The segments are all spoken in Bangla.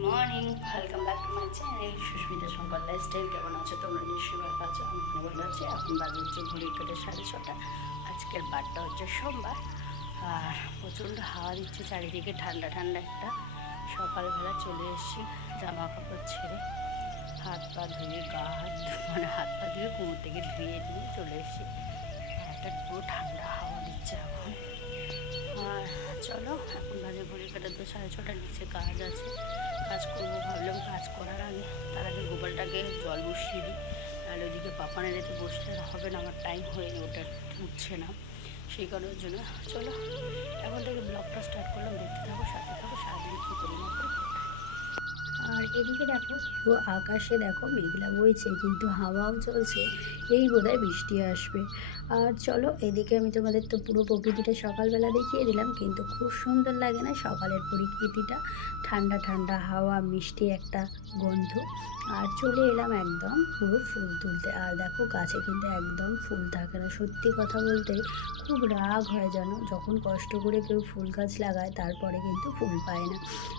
Morning welcome back to my channel Sushmita Shankar lifestyle কেমন আছো? তোমরা নিশ্চয়ই ভালো আছো আমি ভালো আছি। এখন বাজে হচ্ছে ঘুরে কেটে সাড়ে ছটা। আজকের বারটা হচ্ছে সোমবার। আর প্রচণ্ড হাওয়া দিচ্ছে, চারিদিকে ঠান্ডা ঠান্ডা একটা। সকালবেলা চলে এসেছি জামা কাপড় ছেড়ে। হাত পা ধুয়ে, গা হাত মানে হাত পা ধুয়ে কুমোর থেকে ধুয়ে নিয়ে চলে এসেছি। একটা পুরো ঠান্ডা হাওয়া দিচ্ছে এখন। চলো, এখন বাজে ঘড়ি তো সাড়ে ছটার নিচে কাজ আছে। কাজ করব ভাবলাম কাজ করার আগে, তার আগে গোপালটাকে জল বসিয়ে দিই। নাহলে ওইদিকে পাপানের এতে বসলে হবে না, আমার টাইম হয়নি ওটা উঠছে না। সেই কারণের জন্য চলো, এখন থেকে ব্লগটা স্টার্ট করলাম, দেখতে থাকো, সাথে থাকো, সারাদিন কী করি না আর এদিকে দেখো, পুরো আকাশে দেখো মেঘলা বইছে, কিন্তু হাওয়াও চলছে, এই বোধহয় বৃষ্টি আসবে। আর চলো, এদিকে আমি তোমাদের তো পুরো প্রকৃতিটা সকালবেলা দেখিয়ে দিলাম, কিন্তু খুব সুন্দর লাগে না সকালের প্রকৃতিটা? ঠান্ডা ঠান্ডা হাওয়া, মিষ্টি একটা গন্ধ। আর চলে এলাম একদম পুরো ফুল তুলতে। আর দেখো, গাছে কিন্তু একদম ফুল থাকে না। সত্যি কথা বলতে খুব রাগ হয় যেন যখন কষ্ট করে কেউ ফুল গাছ লাগায়, তারপরে কিন্তু ফুল পায় না।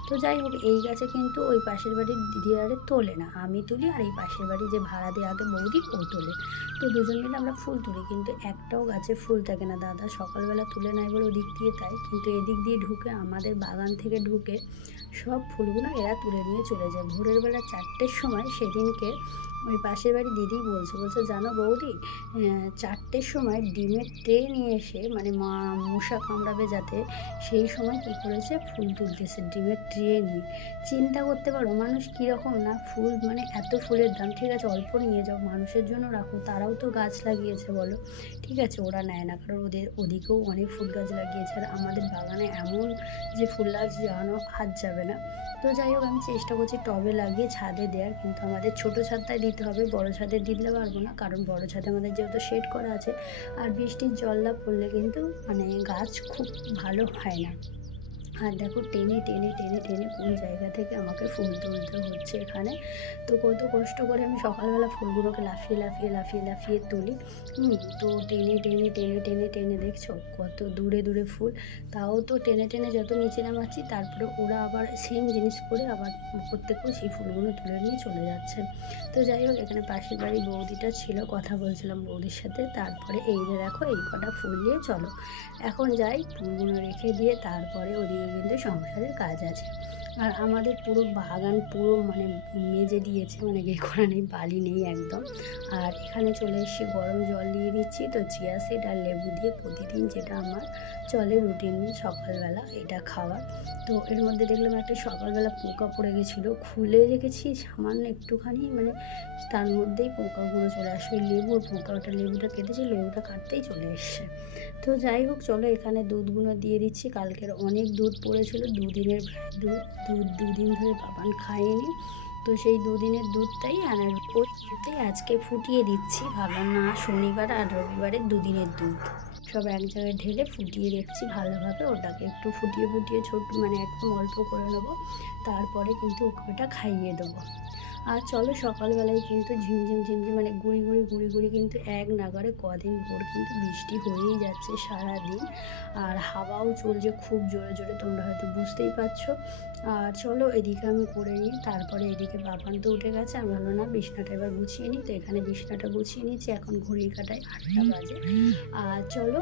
তো যাই হোক, এই গাছে কিন্তু ওই পাশের বাড়ির দিদিরারে তোলে না। আমি তুলি আর এই পাশের বাড়ি যে ভাড়া দিয়ে আগে বৌদি, ও তোলে। তো দুজন মিলে আমরা ফুল তুলি, কিন্তু একটাও গাছে ফুল থাকে না, দাদা। সকালবেলা তুলে নেয় বলে ওদিক দিয়ে তাই, কিন্তু এদিক দিয়ে ঢুকে, আমাদের বাগান থেকে ঢুকে সব ফুলগুলো এরা তুলে নিয়ে চলে যায়। ভোরের বেলা চারটের সময় সেদিনকে ওই পাশের বাড়ি দিদি বলছে বলছে, জানো বৌদি চারটের সময় ডিমের ট্রে নিয়ে এসে মানে মা, মশা কামড়াবে যাতে, সেই সময় কী করেছে? ফুল তুলতেছে ডিমের ট্রে নিয়ে। চিন্তা করতে পারো, মানুষ কীরকম না, ফুল মানে এত ফুলের দাম। ঠিক আছে, অল্প নিয়ে যাও, মানুষের জন্য রাখো, তারাও তো গাছ লাগিয়েছে, বলো। ঠিক আছে, ওরা নেয় না, কারণ ওদের, ওদিকেও অনেক ফুল গাছ লাগিয়েছে, আর আমাদের বাগানে এমন যে ফুল গাছ জানো, হাত যাবে না। তো যাই হোক, আমি চেষ্টা করছি টবে লাগিয়ে ছাদে দেওয়ার কিন্তু আমাদের ছোটো ছাদটায় দিতে হবে। বড় ছাদে দিতে পারব না, কারণ বড় ছাদে আমাদের যেহেতু শেড করা আছে। আর বৃষ্টির জল না পড়লে কিন্তু মানে গাছ খুব ভালো হয় না। আর দেখো টেনে টেনে টেনে টেনে কোন জায়গা থেকে আমাকে ফুল তুলতে হচ্ছে এখানে। তো কত কষ্ট করে আমি সকালবেলা ফুলগুলোকে লাফিয়ে লাফিয়ে লাফিয়ে লাফিয়ে তুলি। তো টেনে টেনে টেনে টেনে টেনে দেখছ কত দূরে দূরে ফুল। তাও তো টেনে টেনে যত নিচে নামাচ্ছি, তারপরে ওরা আবার সেম জিনিস করে আবার প্রত্যেকেও সেই ফুলগুলো তুলে নিয়ে চলে যাচ্ছে। তো যাই হোক, এখানে পাশের বাড়ি বৌদিটা ছিল, কথা বলছিলাম বৌদির সাথে। তারপরে এই যে দেখো, এই কটা ফুল নিয়ে চলো। এখন যাই, ফুলগুলো রেখে দিয়ে তারপরে ওদিকে কিন্তু সংসারের কাজ আছে। আর আমাদের পুরো বাগান পুরো মানে মেজে দিয়েছে মানে গে করা নেই, বালি নেই একদম। আর এখানে চলে এসে গরম জল দিয়ে দিচ্ছি, তো চিয়া সেট আর লেবু দিয়ে প্রতিদিন যেটা আমার চলে রুটিন সকালবেলা এটা খাওয়ার তো এর মধ্যে দেখলাম একটা সকালবেলা পোকা পড়ে গেছিল, খুলে রেখেছি, সামান্য একটুখানি মানে তার মধ্যেই পোকাগুলো চলে আসবে লেবুর পোকা, ওটা লেবুটা কেটেছে, লেবুটা কাটতেই চলে এসছে। তো যাই হোক, চলো এখানে দুধগুলো দিয়ে দিচ্ছি। কালকের অনেক দুধ পড়েছিল, দুদিনের দুধ দুধ দুদিন ধরে বাবান খায়নি। তো সেই দুদিনের দুধটাই আনার ওই দুধটাই আজকে ফুটিয়ে দিচ্ছি। ভাবলাম না, শনিবার আর রবিবারের দুদিনের দুধ। সব এক জায়গায় ঢেলে ফুটিয়ে রেখেছি ভালোভাবে। ওটাকে একটু ফুটিয়ে ফুটিয়ে ছোট মানে একদম অল্প করে নেব। তারপরে কিন্তু ওকে ওটা খাইয়ে দেবো। আর চলো সকালবেলায় কিন্তু ঝিমঝিম ঝিমঝিম মানে গুড়ি গুড়ি গুড়ি গুড়ি কিন্তু এক নাগারে কদিন ভোর কিন্তু বৃষ্টি হয়েই যাচ্ছে সারাদিন। আর হাওয়াও চলছে খুব জোরে জোরে, তোমরা হয়তো বুঝতেই পারছ। আর চলো এদিকে আমি করে নিই, তারপরে এদিকে বাবান তো উঠে গেছে, আমি ভালো না, বিছনাটা এবার গুছিয়ে নিই। তো এখানে বিছনাটা গুছিয়ে নিচ্ছি, এখন ঘড়ির কাটায় আটটা বাজে। আর চলো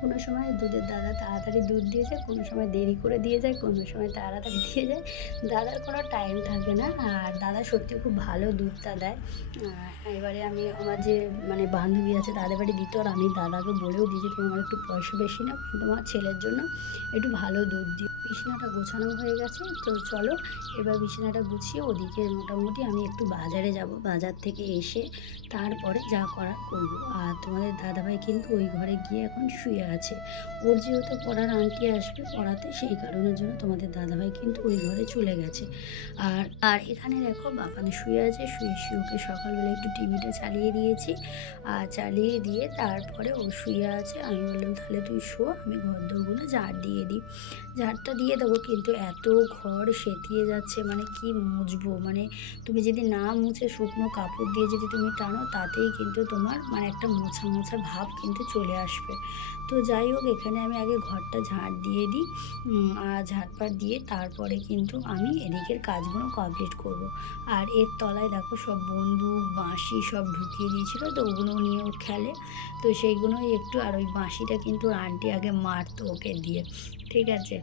কোনো সময় দুধের দাদা তাড়াতাড়ি দুধ দিয়ে যায়, কোনো সময় দেরি করে দিয়ে যায়, কোনো সময় তাড়াতাড়ি দিয়ে যায়। দাদার কোনো টাইম থাকে না, আর দাদা সত্যি খুব ভালো দুধটা দেয়। এবারে আমি আমার যে মানে বান্ধবী আছে, তাদের বাড়ি দিত আর আমি দাদাকে বলেও দিয়েছি তুমি আমার একটু পয়সা বেশি না তোমার ছেলের জন্য একটু ভালো দুধ দিও। বিছানাটা গোছানো হয়ে গেছে। তো চলো, এবার বিছানাটা গুছিয়ে ওদিকে মোটামুটি আমি একটু বাজারে যাব। বাজার থেকে এসে তারপরে যা করার করব। আর তোমাদের দাদাভাই কিন্তু ওই ঘরে গিয়ে এখন শুয়ে আছে। ওর যেহেতু পড়ার আন্টি আসবে পড়াতে, সেই কারণের জন্য তোমাদের দাদাভাই কিন্তু ওই ঘরে চলে গেছে। আর আর এখানে দেখো বাবান শুয়ে আছে, শুয়ে শুয়ে ওকে সকালবেলা একটু টিভিটা চালিয়ে দিয়েছি। আর চালিয়ে দিয়ে তারপরে ও শুয়ে আছে। আমি বললাম, তাহলে তুই শো, আমি ঘর দৌড়গুলো ঝাড় দিয়ে দিই। ঝাড়টা দিয়ে দেবো, কিন্তু এত ঘর সেতিয়ে যাচ্ছে মানে কি মুছবো? মানে তুমি যদি না মুছে শুকনো কাপড় দিয়ে যদি তুমি টানো, তাতেই কিন্তু তোমার মানে একটা মোছা মোছা ভাব কিন্তু চলে আসবে। তো যাই হোক, এখানে আমি আগে ঘরটা ঝাড় দিয়ে দিই আর ঝাড়পাট দিয়ে তারপরে কিন্তু আমি এদিকের কাজগুলো কমপ্লিট করব। আর এর তলায় দেখো সব বন্দুক, বাঁশি সব ঢুকিয়ে দিয়েছিল, তো ওগুলো নিয়েও খেলে। তো সেইগুলোই একটু, আর ওই বাঁশিটা কিন্তু আন্টি আগে মারতো ওকে দিয়ে, ঠিক আছে?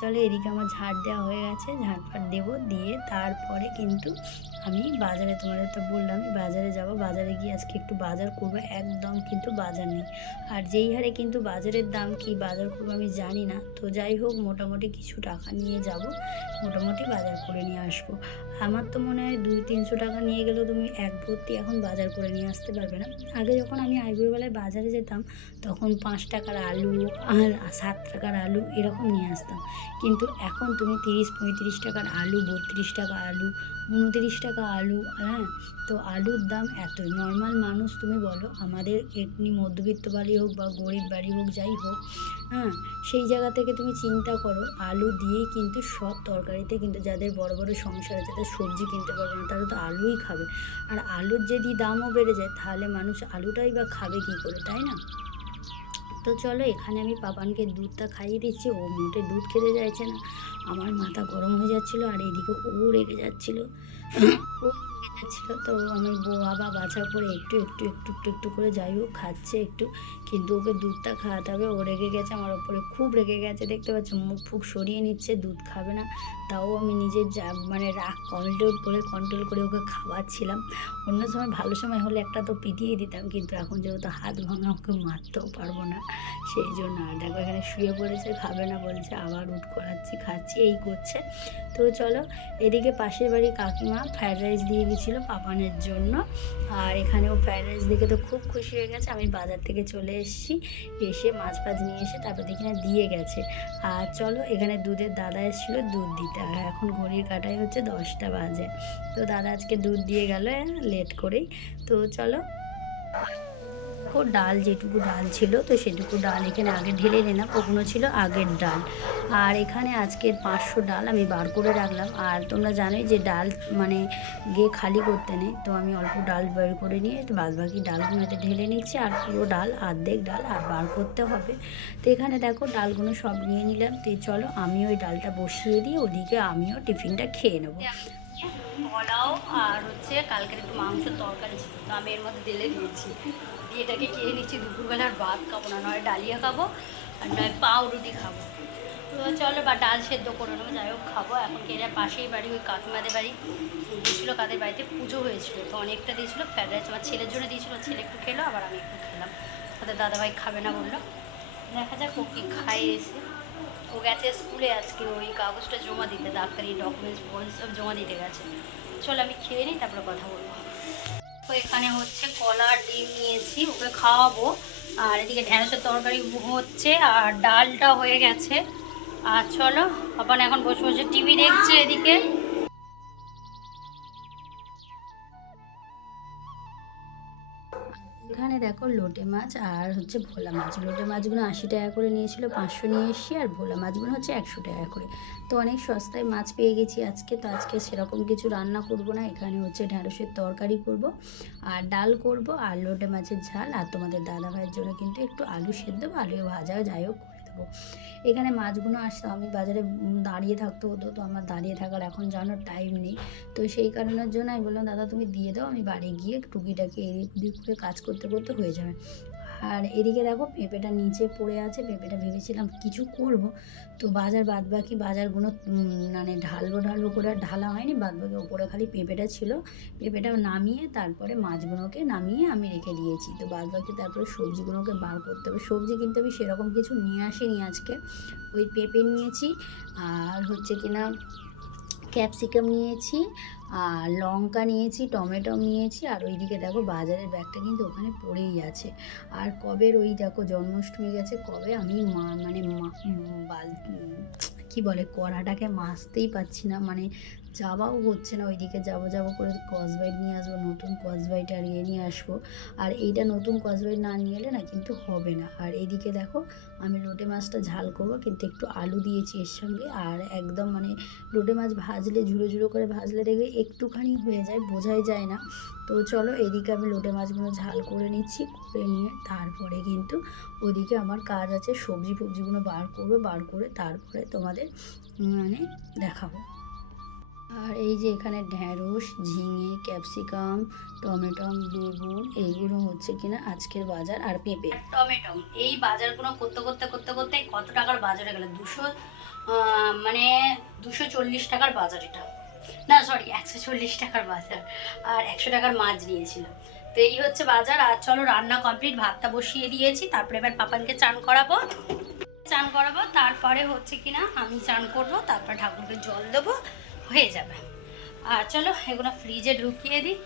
চলো এদিকে আমার ঝাড় দেওয়া হয়ে গেছে ঝাড়ফাট দেবো, দিয়ে তারপরে কিন্তু আমি বাজারে, তোমাদের তো বললাম বাজারে যাব, বাজারে গিয়ে আজকে একটু বাজার করব, একদম কিন্তু বাজার নেই। আর যেই হারে কিন্তু বাজারের দাম কি বাজার করব আমি জানি না, তো যাই হোক মোটামুটি কিছু টাকা নিয়ে যাব, মোটামুটি বাজার করে নিয়ে আসব। আমার তো মনে হয় দুই তিনশো টাকা নিয়ে গেলেও তুমি এক ভর্তি এখন বাজার করে নিয়ে আসতে পারবে না। আগে যখন আমি আইবুড়োবেলায় বাজারে যেতাম, তখন পাঁচ টাকার আলু আর সাত টাকার আলু এরকম নিয়ে আসতাম। কিন্তু এখন তুমি তিরিশ, পঁয়ত্রিশ টাকার আলু, বত্রিশ টাকা আলু, উনতিরিশ টাকা আলু হ্যাঁ? তো আলুর দাম এতই। নর্মাল মানুষ তুমি বলো, আমাদের এমনি মধ্যবিত্ত বাড়ি হোক বা গরিব বাড়ি হোক, যাই হোক হ্যাঁ? সেই জায়গা থেকে তুমি চিন্তা করো, আলু দিয়েই কিন্তু সব তরকারিতে কিন্তু যাদের বড় বড় সংসার আছে, তাদের সবজি কিনতে পারবে না, তারা তো আলুই খাবে। আর আলুর যদি দামও বেড়ে যায়, তাহলে মানুষ আলুটাই বা খাবে কী করে, তাই না? তো চলো, এখানে আমি পাপানকে দুধটা খাইয়ে দিচ্ছি। ও মোটে দুধ খেতে চাইছে না। আমার মাথা গরম হয়ে যাচ্ছিল আর এদিকে ও রেগে যাচ্ছিল। ও যাচ্ছিল তো আমি বউ বাবা বাছা করে একটু একটু একটু একটু একটু করে যাই হোক, খাচ্ছে একটু। কিন্তু ওকে দুধটা খাওয়াতে হবে। ও রেগে গেছে, আমার ওপরে খুব রেগে গেছে, দেখতে পাচ্ছ? মুখ ফুক সরিয়ে নিচ্ছে, দুধ খাবে না। তাও আমি নিজের যা মানে রাগ কন্ট্রোল করে কন্ট্রোল করে ওকে খাওয়াচ্ছিলাম। অন্য সময়, ভালো সময় হলে একটা তো পিটিয়ে দিতাম, কিন্তু এখন যেহেতু হাত ভাঙা ওকে মারতেও পারব না। সেই জন্য আর দেখো, এখানে শুয়ে পড়েছে, খাবে না বলছে, আবার উঠ করাচ্ছি, খাচ্ছি, এই করছে। তো চলো, এদিকে পাশের বাড়ি কাকিমা ফ্রায়েড রাইস দিয়ে গেছিল পাপানের জন্য। আর এখানেও ফ্রায়েড রাইস দেখে তো খুব খুশি হয়ে গেছে। আমি বাজার থেকে চলে এসেছি, এসে মাছ ফাছ নিয়ে এসে তারপর দেখি না দিয়ে গেছে। আর চলো, এখানে দুধের দাদা এসেছিল দুধ দিতে। আর এখন ঘড়ির কাটাই হচ্ছে দশটা বাজে। তো দাদা আজকে দুধ দিয়ে গেল লেট করেই। তো চলো। দেখো ডাল, যেটুকু ডাল ছিল, তো সেটুকু ডাল এখানে আগে ঢেলে নিলাম। ওগুলো ছিল আগের ডাল। আর এখানে আজকের পাঁচশো ডাল আমি বার করে রাখলাম। আর তোমরা জানোই যে ডাল মানে গিয়ে খালি করতে নেই, তো আমি অল্প ডাল বের করে নিয়ে বাদ বাকি ডালগুলো ঢেলে নিচ্ছি। আর পুরো ডাল, আর্ধেক ডাল আর বার করতে হবে। তো এখানে দেখো ডালগুলো সব নিয়ে নিলাম। তো চলো আমি ওই ডালটা বসিয়ে দিয়ে ওদিকে আমিও টিফিনটা খেয়ে নেব। পোলাও আর হচ্ছে কালকের একটু মাংসের তরকারি ছিল। তো আমি এর মধ্যে ঢেলে দিয়েছি। দিয়ে এটাকে খেয়ে নিচ্ছি। দুপুরবেলা আর ভাত খাব, না নয় ডালিয়া খাব, আর নয় পাউরুটি খাব। তো চলো বা ডাল সেদ্ধ করে নেব, যাই হোক খাব। এখন কেরা পাশেই বাড়ি, ওই কাকিমাদের বাড়ি। দিয়েছিলো কাদের বাড়িতে, পুজো হয়েছিল। তো অনেকটা দিয়েছিলো ফ্রাইড রাইস আমার ছেলের জন্য দিয়েছিলো, ছেলে একটু খেলো, আবার আমি একটু খেলাম। তাদের দাদাভাই খাবে না বলল। দেখা যাক ও কি খাই এসে। ও গেছে স্কুলে আজকে, ওই কাগজটা জমা দিতে, ডাক্তারি ডকুমেন্টস বই সব জমা দিতে গেছে। চলো আমি খেয়ে নিই, তারপরে কথা বলব। তো এখানে হচ্ছে কলা ডিম নিয়েছি, ওকে খাওয়াবো। আর এদিকে ঢ্যাঁড়সের তরকারি হচ্ছে, আর ডালটা হয়ে গেছে। আর চলো আবার এখন বসে বসে টিভি দেখছে এদিকে। দেখো লোটে মাছ আর হচ্ছে ভোলা মাছ। লোটে মাছগুলো আশি টাকা করে নিয়েছিল, পাঁচশো নিয়ে এসছি আর ভোলা মাছগুলো হচ্ছে একশো টাকা করে। তো অনেক সস্তায় মাছ পেয়ে গেছি আজকে, তো আজকে সেরকম কিছু রান্না করব না, এখানে হচ্ছে ঢ্যাঁড়সের তরকারি করব আর ডাল করব আর লোটে মাছের ঝাল। আর তোমাদের দাদা ভাইয়ের জন্য কিন্তু একটু আলু সেদ্ধ বা আলু ভাজা, যাই হোক দেবো এখানে মাছগুলো আসতো আমি বাজারে দাঁড়িয়ে থাকতে হতো, তো আমার দাঁড়িয়ে থাকার এখন জানার টাইম নেই। তো সেই কারণের জন্য আমি বললাম, দাদা, তুমি দিয়ে দাও, আমি বাড়ি গিয়ে টুকিটাকি এদিক ওদিক করে কাজ করতে করতে হয়ে যাবে। আর এদিকে দেখো পেঁপেটা নিচে পড়ে আছে, পেঁপেটা ভেবেছিলাম কিছু করব। তো বাজার বাদ বাকি বাজারগুলো মানে ঢালবো ঢালবো করে আর ঢালা হয়নি বাদ বাকি ওপরে খালি পেঁপেটা ছিল। পেঁপেটা নামিয়ে তারপরে মাছগুলোকে নামিয়ে আমি রেখে দিয়েছি। তো বাদ বাকি তারপরে সবজিগুলোকে বার করতে হবে। সবজি কিনতে আমি সেরকম কিছু নিয়ে আসিনি আজকে। ওই পেঁপে নিয়েছি, আর হচ্ছে কিনা ক্যাপসিকাম নিয়েছি, আর লঙ্কা নিয়েছি টমেটো নিয়েছি, আর ওইদিকে দেখো বাজারের ব্যাগটা কিন্তু ওখানে পড়েই আছে। আর কবের ওই দেখো জন্মাষ্টমী গেছে, কবে আমি মা মানে মা বাল কী বলে, কড়াটাকে মাজতেই পাচ্ছি না মানে যাওয়াও হচ্ছে না, ওইদিকে যাব যাব করে কসবাইট নিয়ে আসব, নতুন কসবাইট আর ইয়ে নিয়ে আসব। আর এইটা নতুন কসবাইট না নিয়ে এলে না কিন্তু হবে না। আর এদিকে দেখো, আমি লোটে মাছটা ঝাল করব, কিন্তু একটু আলু দিয়েছি এর সঙ্গে। আর একদম মানে লোটে মাছ ভাজলে, ঝুড়ো ঝুড়ো করে ভাজলে দেখবে একটুখানি হয়ে যায়, বোঝাই যায় না। তো চলো, এদিকে আমি লোটে মাছগুলো ঝাল করে নিচ্ছি, করে নিয়ে তারপরে কিন্তু ওদিকে আমার কাজ আছে সবজি ফবজিগুলো বার করব, বার করে তারপরে তোমাদের মানে দেখাবো। আর এই যে এখানে ঢ্যাঁড়স, ঝিঙে, ক্যাপসিকাম, টমেটম, বেগুন, এইগুলো হচ্ছে কিনা আজকের বাজার আর পেঁপে। টমেটম, এই বাজারগুলো করতে করতে করতে করতে কত টাকার বাজারে গেল? দুশো মানে দুশো চল্লিশ টাকার বাজার এটা। না সরি একশো চল্লিশ টাকার বাজার আর একশো টাকার মাছ নিয়েছিলাম তো এই হচ্ছে বাজার, আর চলো রান্না কমপ্লিট ভাতটা বসিয়ে দিয়েছি, তারপরে এবার পাপানকে চান করাবো। চান করাবো, তারপরে হচ্ছে কিনা আমি চান করব, তারপর ঠাকুরকে জল দেবো। হয়ে যাবে। আর চলো এগুলো ফ্রিজে ঢুকিয়ে দিই।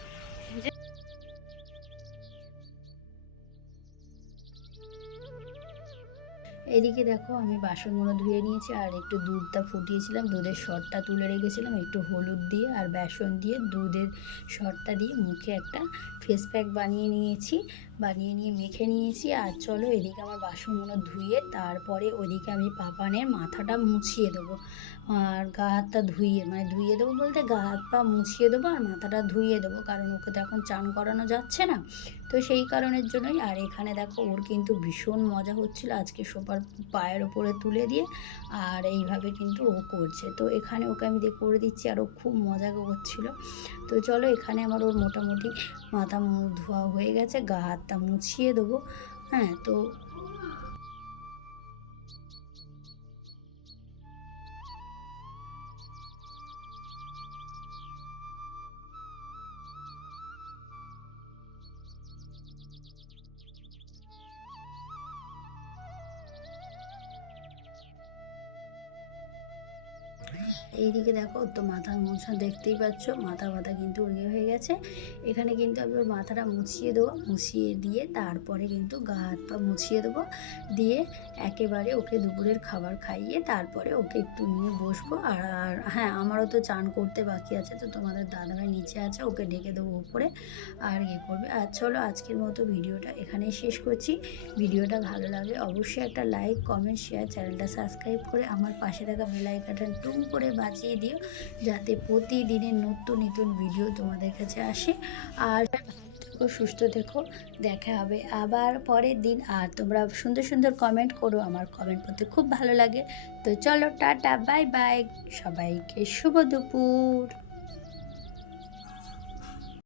এদিকে দেখো আমি বাসনগুলো ধুয়ে নিয়েছি, আর একটু দুধটা ফুটিয়েছিলাম, দুধের শরটা তুলে রেখেছিলাম, একটু হলুদ দিয়ে আর বেসন দিয়ে দুধের শরটা দিয়ে মুখে একটা ফেস প্যাক বানিয়ে নিয়েছি। বানিয়ে নিয়ে মেখে নিয়েছি। আর চলো এদিকে আমার বাসনগুলো ধুয়ে তারপরে ওদিকে আমি পাপানের মাথাটা মুছিয়ে দেবো। আর গা হাতটা ধুইয়ে মানে ধুইয়ে দেবো বলতে গা হাত পা মুছিয়ে দেবো আর মাথাটা ধুইয়ে দেবো। কারণ ওকে তো এখন চান করানো যাচ্ছে না। তো সেই কারণের জন্যই, আর এখানে দেখো ওর কিন্তু ভীষণ মজা হচ্ছিল আজকে সোপার পায়ের ওপরে তুলে দিয়ে। আর এইভাবে কিন্তু ও করছে। তো এখানে ওকে আমি দিয়ে করে দিচ্ছি, আর ও খুব মজা করছিল। তো চলো এখানে আমার ওর মোটামুটি মাথা ধোয়া হয়ে গেছে, গা হাতটা মুছিয়ে দেবো। হ্যাঁ তো এইদিকে দেখো, তো মাথা মোছা দেখতেই পাচ্ছ, মাথা ব্যথা কিন্তু ইয়ে হয়ে গেছে। এখানে কিন্তু আমি ওর মাথাটা মুছিয়ে দেবো, মুছিয়ে দিয়ে তারপরে কিন্তু গা হাত পা মুছিয়ে দেবো। দিয়ে একেবারে ওকে দুপুরের খাবার খাইয়ে তারপরে ওকে একটু নিয়ে বসবো। আর আর হ্যাঁ আমারও তো চান করতে বাকি আছে, তো তোমাদের দাদাভাই নিচে আছে, ওকে ডেকে দেবো উপরে আর ইয়ে করবে। আর চলো, আজকের মতো ভিডিওটা এখানেই শেষ করছি। ভিডিওটা ভালো লাগলে অবশ্যই একটা লাইক, কমেন্ট, শেয়ার, চ্যানেলটা সাবস্ক্রাইব করে আমার পাশে থাকা বেলাইকাটা টুম করে বাজিয়ে দিও যাতে প্রতিদিনের নতুন নতুন ভিডিও তোমাদের কাছে আসে। আর থেকো, সুস্থ থেকো, দেখা হবে আবার পরের দিন। আর তোমরা সুন্দর সুন্দর কমেন্ট করো, আমার কমেন্ট করতে খুব ভালো লাগে। তো চলো, টাটা বাই বাই সবাইকে শুভ দুপুর।